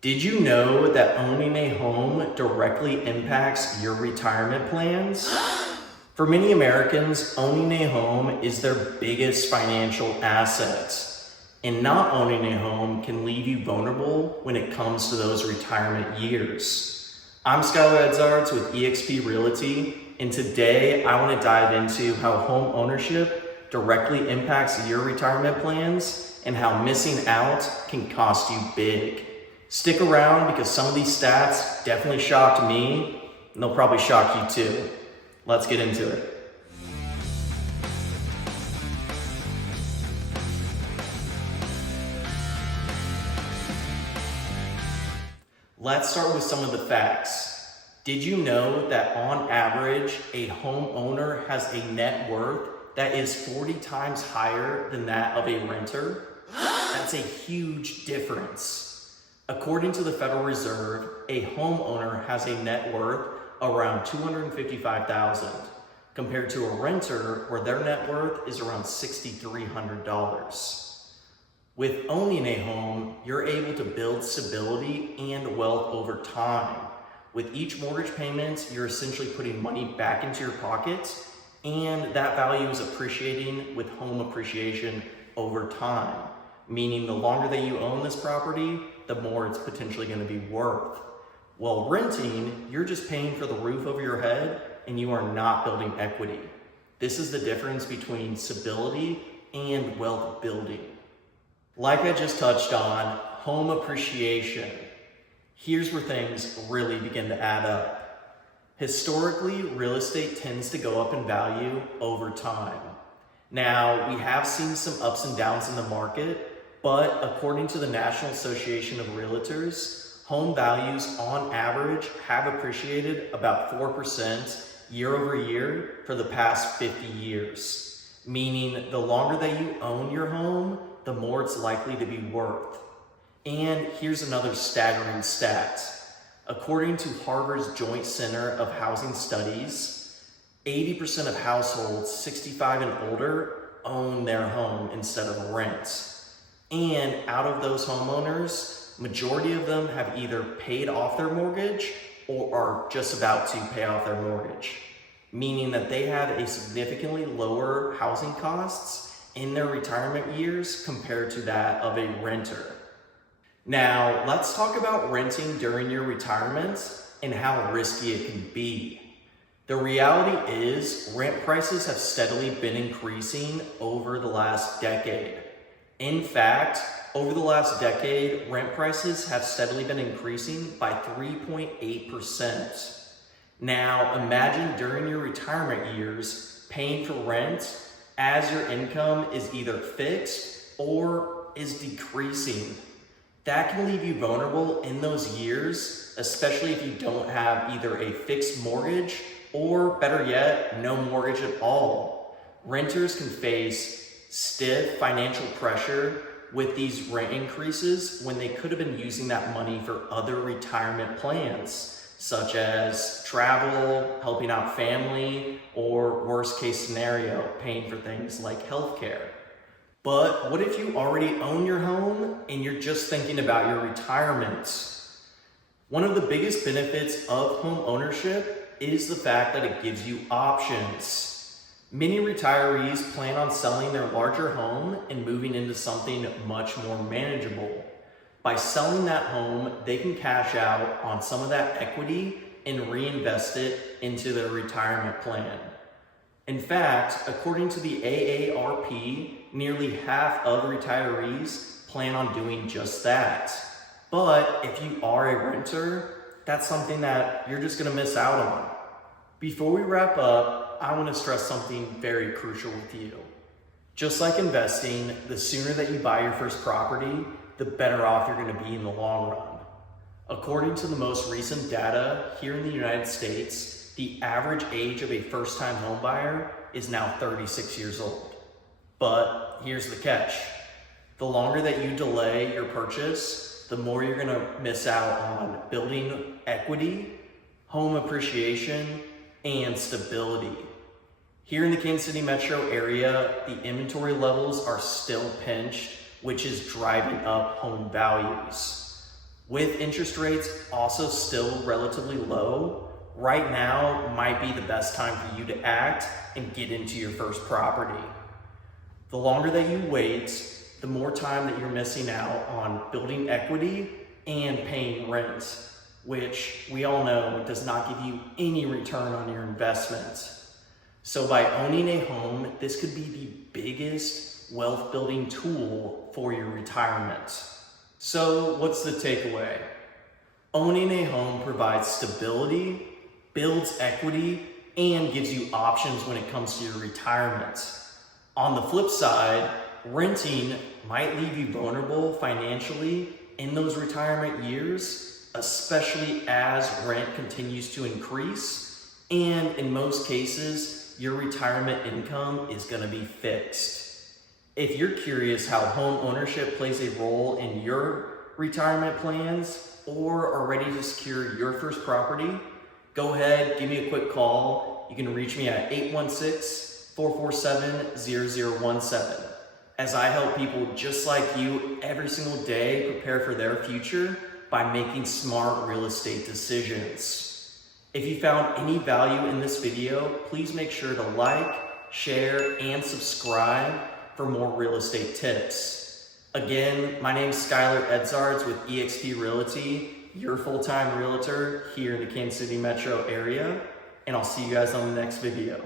Did you know that owning a home directly impacts your retirement plans? For many Americans, owning a home is their biggest financial asset. And not owning a home can leave you vulnerable when it comes to those retirement years. I'm Skyler Edzards with eXp Realty, and today I want to dive into how home ownership directly impacts your retirement plans and how missing out can cost you big. Stick around because some of these stats definitely shocked me, and they'll probably shock you too. Let's get into it. Let's start with some of the facts. Did you know that on average, a homeowner has a net worth that is 40 times higher than that of a renter? That's a huge difference. According to the Federal Reserve, a homeowner has a net worth around $255,000 compared to a renter where their net worth is around $6,300. With owning a home, you're able to build stability and wealth over time. With each mortgage payment, you're essentially putting money back into your pocket, and that value is appreciating with home appreciation over time. Meaning the longer that you own this property, the more it's potentially going to be worth. While renting, you're just paying for the roof over your head and you are not building equity. This is the difference between stability and wealth building. Like I just touched on, home appreciation. Here's where things really begin to add up. Historically, real estate tends to go up in value over time. Now, we have seen some ups and downs in the market, but according to the National Association of Realtors, home values on average have appreciated about 4% year over year for the past 50 years. Meaning the longer that you own your home, the more it's likely to be worth. And here's another staggering stat. According to Harvard's Joint Center of Housing Studies, 80% of households 65 and older own their home instead of rent. And out of those homeowners, majority of them have either paid off their mortgage or are just about to pay off their mortgage, meaning that they have a significantly lower housing costs in their retirement years compared to that of a renter. Now, let's talk about renting during your retirement and how risky it can be. The reality is rent prices have steadily been increasing over the last decade. In fact, over the last decade, rent prices have steadily been increasing by 3.8%. Now, imagine during your retirement years paying for rent as your income is either fixed or is decreasing. That can leave you vulnerable in those years, especially if you don't have either a fixed mortgage or, better yet, no mortgage at all. Renters can face stiff financial pressure with these rent increases when they could have been using that money for other retirement plans, such as travel, helping out family, or worst case scenario, paying for things like healthcare. But what if you already own your home and you're just thinking about your retirement? One of the biggest benefits of home ownership is the fact that it gives you options. Many retirees plan on selling their larger home and moving into something much more manageable. By selling that home, they can cash out on some of that equity and reinvest it into their retirement plan. In fact, according to the AARP, nearly half of retirees plan on doing just that. But if you are a renter, that's something that you're just going to miss out on. Before we wrap up, I want to stress something very crucial with you. Just like investing, the sooner that you buy your first property, the better off you're going to be in the long run. According to the most recent data here in the United States, the average age of a first-time home buyer is now 36 years old. But here's the catch. The longer that you delay your purchase, the more you're going to miss out on building equity, home appreciation, and stability. Here in the Kansas City metro area, the inventory levels are still pinched, which is driving up home values. With interest rates also still relatively low, right now might be the best time for you to act and get into your first property. The longer that you wait, the more time that you're missing out on building equity and paying rent, which we all know does not give you any return on your investment. So by owning a home, this could be the biggest wealth building tool for your retirement. So what's the takeaway? Owning a home provides stability, builds equity, and gives you options when it comes to your retirement. On the flip side, renting might leave you vulnerable financially in those retirement years, especially as rent continues to increase. And in most cases, your retirement income is going to be fixed. If you're curious how home ownership plays a role in your retirement plans or are ready to secure your first property, go ahead, give me a quick call. You can reach me at 816-447-0017. As I help people just like you every single day prepare for their future by making smart real estate decisions. If you found any value in this video, please make sure to like, share, and subscribe for more real estate tips. Again, my name is Skyler Edzards with eXp Realty, your full-time realtor here in the Kansas City metro area, and I'll see you guys on the next video.